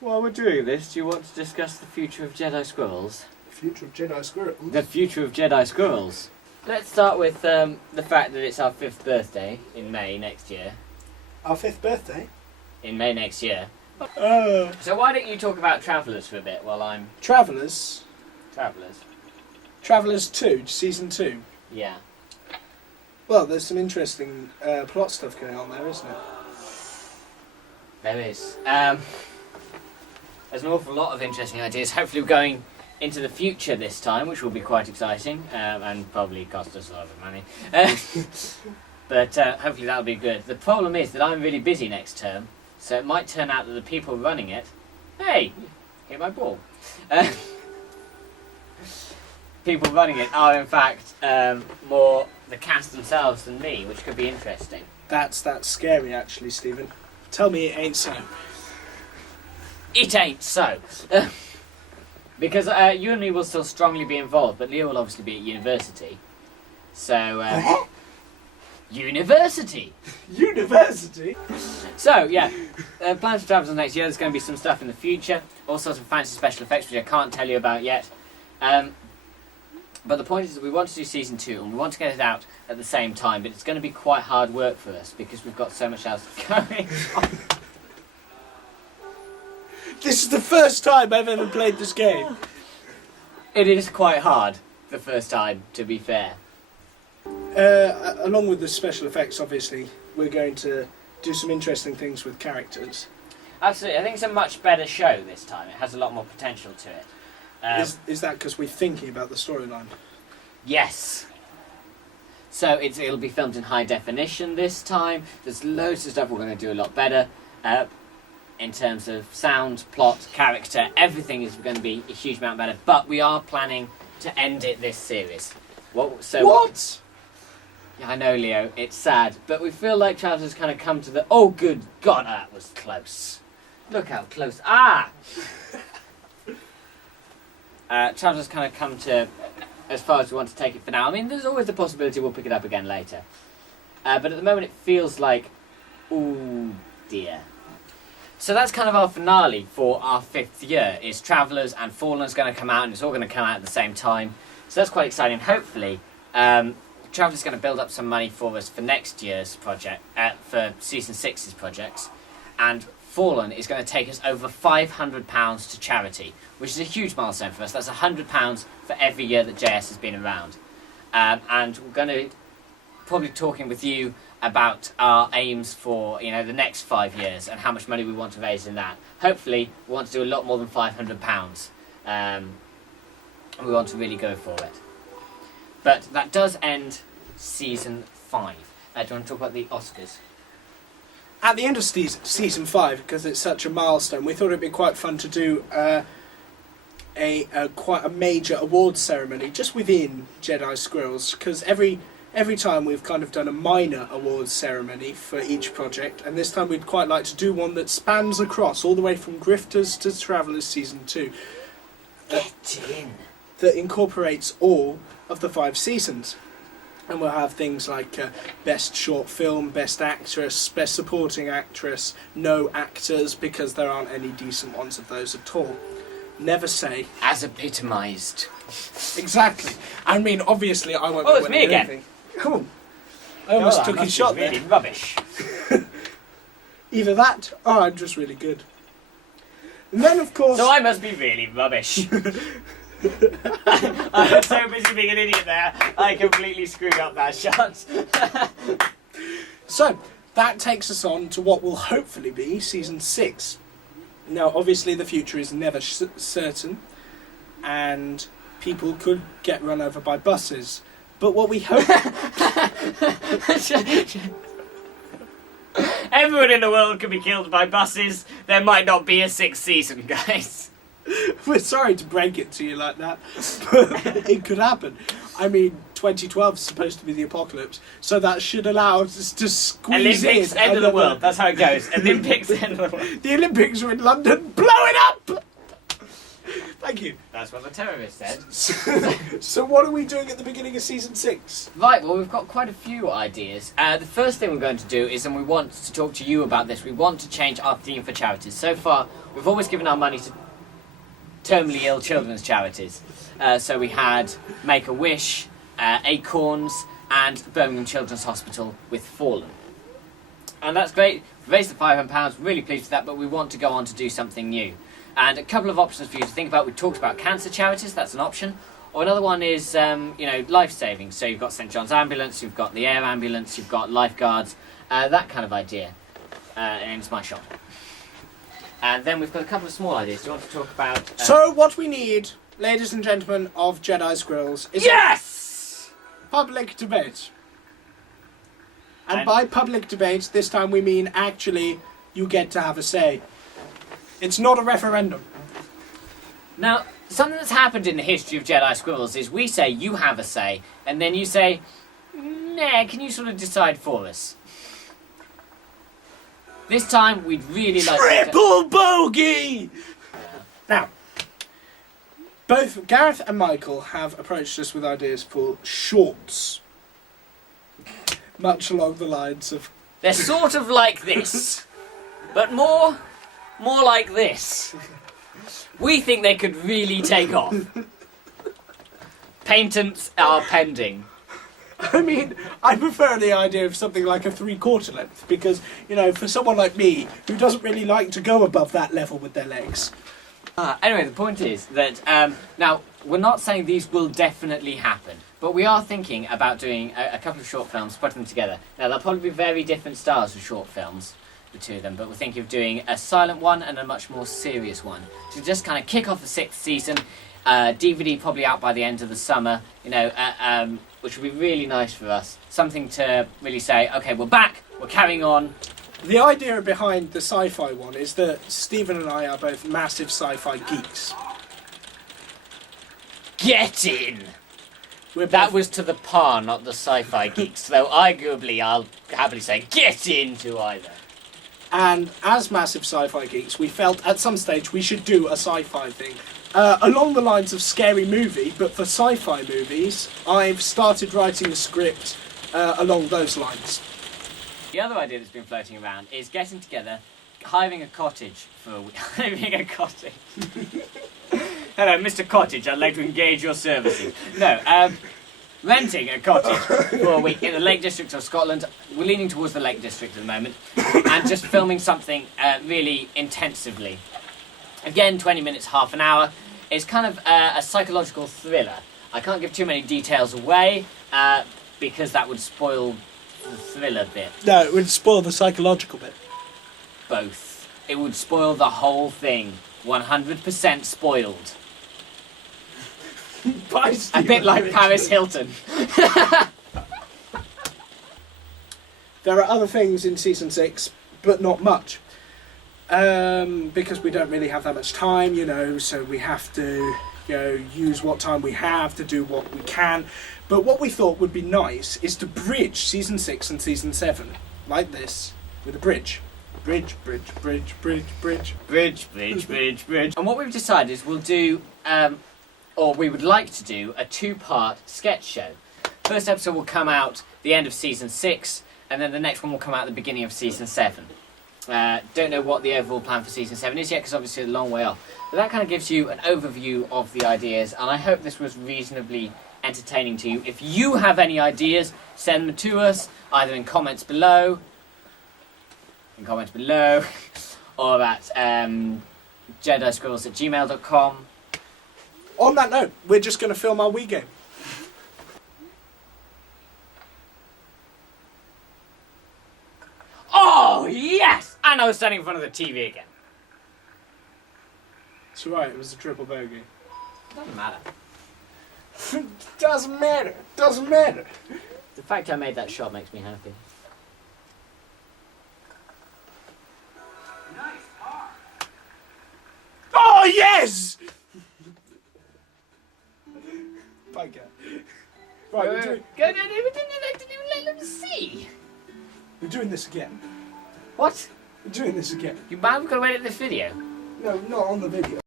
While we're doing this, do you want to discuss the future of JediSquirrels? Future of JediSquirrels? The future of JediSquirrels. Let's start with the fact that it's our 5th birthday in May next year. Our 5th birthday? In May next year. So why don't you talk about Travellers for a bit while I'm... Travellers? Travellers. Travellers 2, Season 2. Yeah. Well, there's some interesting plot stuff going on there, isn't it? There is. There's an awful lot of interesting ideas. Hopefully we're going into the future this time, which will be quite exciting, and probably cost us a lot of money. But hopefully that'll be good. The problem is that I'm really busy next term, so it might turn out that the people running it... Hey! Hit my ball. People running it are in fact more the cast themselves than me, which could be interesting. That's scary, actually, Stephen. Tell me it ain't so. It ain't so. Because you and me will still strongly be involved, but Leo will obviously be at university. So, University! University? So, yeah, plans for Travellers next year. There's going to be some stuff in the future. All sorts of fancy special effects, which I can't tell you about yet. But the point is that we want to do Season 2, and we want to get it out at the same time, but it's going to be quite hard work for us, because we've got so much else going on. This is the first time I've ever played this game. It is quite hard, the first time, to be fair. Along with the special effects, obviously, we're going to do some interesting things with characters. Absolutely, I think it's a much better show this time. It has a lot more potential to it. Is that because we're thinking about the storyline? Yes. So it'll be filmed in high definition this time. There's loads of stuff we're going to do a lot better. In terms of sound, plot, character, everything is going to be a huge amount better. But we are planning to end it this series. What? Yeah, I know, Leo, it's sad, but we feel like Travellers has kind of come to the... Oh, good God, that was close. Look how close... Ah! Travellers has kind of come to as far as we want to take it for now. I mean, there's always the possibility we'll pick it up again later. But at the moment it feels like... Ooh, dear. So that's kind of our finale for our 5th year, is Travellers and Fallen's going to come out, and it's all going to come out at the same time. So that's quite exciting. Hopefully, Travellers is going to build up some money for us for next year's project, for Season 6's projects, and Fallen is going to take us over £500 to charity, which is a huge milestone for us. That's £100 for every year that JS has been around. And we're going to probably talking with you about our aims for the next 5 years and how much money we want to raise in that. Hopefully, we want to do a lot more than £500. We want to really go for it. But that does end Season 5. Do you want to talk about the Oscars? At the end of Season 5, because it's such a milestone, we thought it'd be quite fun to do quite a major awards ceremony just within JediSquirrels, because every time we've kind of done a minor awards ceremony for each project, and this time we'd quite like to do one that spans across all the way from Grifters to Travellers Season 2. Get in! That incorporates all of the 5 seasons. And we'll have things like Best Short Film, Best Actress, Best Supporting Actress, no actors, because there aren't any decent ones of those at all. Never say. As epitomised. Exactly. I mean, obviously I won't Oh, be it's me winning again. anything. Cool. I almost took his shot really there. Rubbish. Either that, or I'm just really good. And then, of course... So I must be really rubbish. I was so busy being an idiot there, I completely screwed up that shot. So, that takes us on to what will hopefully be Season 6. Now, obviously the future is never certain, and people could get run over by buses. But what we hope... Everyone in the world could be killed by buses. There might not be a 6th season, guys. We're sorry to break it to you like that, but it could happen. I mean, 2012 is supposed to be the apocalypse, so that should allow us to squeeze Olympics, in... end of the world. That's how it goes. Olympics, end of the world. The Olympics are in London. Blow it up! Thank you. That's what the terrorist said. So what are we doing at the beginning of season 6? Right, well, we've got quite a few ideas. The first thing we're going to do is, and we want to talk to you about this, we want to change our theme for charities. So far, we've always given our money to terminally ill children's charities. So we had Make-A-Wish, Acorns, and Birmingham Children's Hospital with Fallen. And that's great. We raised the £500, really pleased with that, but we want to go on to do something new. And a couple of options for you to think about. We talked about cancer charities, that's an option. Or another one is, life-saving. So you've got St John's Ambulance, you've got the Air Ambulance, you've got lifeguards, that kind of idea. And it's my shop. And then we've got a couple of small ideas. Do you want to talk about... So what we need, ladies and gentlemen of JediSquirrels, is yes! public debate. And And- by public debate, this time we mean actually you get to have a say. It's not a referendum. Now, something that's happened in the history of JediSquirrels is we say you have a say, and then you say, nah, can you sort of decide for us? This time, we'd really like Triple bogey! Now, both Gareth and Michael have approached us with ideas for shorts. Much along the lines of... They're sort of like this, but more like this. We think they could really take off. Patents are pending. I mean, I prefer the idea of something like a 3/4 length because, for someone like me who doesn't really like to go above that level with their legs. Anyway, the point is that, now, we're not saying these will definitely happen, but we are thinking about doing a couple of short films, putting them together. Now, they'll probably be very different styles of short films, the two of them, but we're thinking of doing a silent one and a much more serious one. To just kind of kick off the 6th season, DVD probably out by the end of the summer, which would be really nice for us. Something to really say, okay, we're back, we're carrying on. The idea behind the sci-fi one is that Stephen and I are both massive sci-fi geeks. Get in! We're That both- was to the par, not the sci-fi geeks, though arguably I'll happily say get into either. And as massive sci-fi geeks, we felt at some stage we should do a sci-fi thing. Along the lines of Scary Movie, but for sci-fi movies, I've started writing a script along those lines. The other idea that's been floating around is getting together, hiring a cottage for a week. Hiring a cottage. Hello, Mr. Cottage, I'd like to engage your services. No, renting a cottage for a week in the Lake District of Scotland. We're leaning towards the Lake District at the moment. And just filming something really intensively. Again, 20 minutes, half an hour. It's kind of a psychological thriller. I can't give too many details away because that would spoil the thriller bit. No, it would spoil the psychological bit. Both. It would spoil the whole thing. 100% spoiled. A bit like Paris Hilton. There are other things in season 6, but not much. Because we don't really have that much time, so we have to, use what time we have to do what we can. But what we thought would be nice is to bridge season 6 and season 7, like this, with a bridge. Bridge, bridge, bridge, bridge, bridge. Bridge, bridge, bridge, bridge. And what we've decided is we'll do, or we would like to do, a 2-part sketch show. First episode will come out the end of season 6, and then the next one will come out at the beginning of season 7. Don't know what the overall plan for season 7 is yet, because obviously it's a long way off. But that kind of gives you an overview of the ideas, and I hope this was reasonably entertaining to you. If you have any ideas, send them to us, either in comments below, or at JediSquirrels@gmail.com. On that note, we're just going to film our Wii game. Oh, yes! And I was standing in front of the TV again. That's right, it was a triple bogey. Doesn't matter. Doesn't matter. Doesn't matter. The fact I made that shot makes me happy. Oh, yes! Bugger. Right, We didn't let them see. we're doing this again. What? We're doing this again. You man, we've got to edit this video. No, not on the video.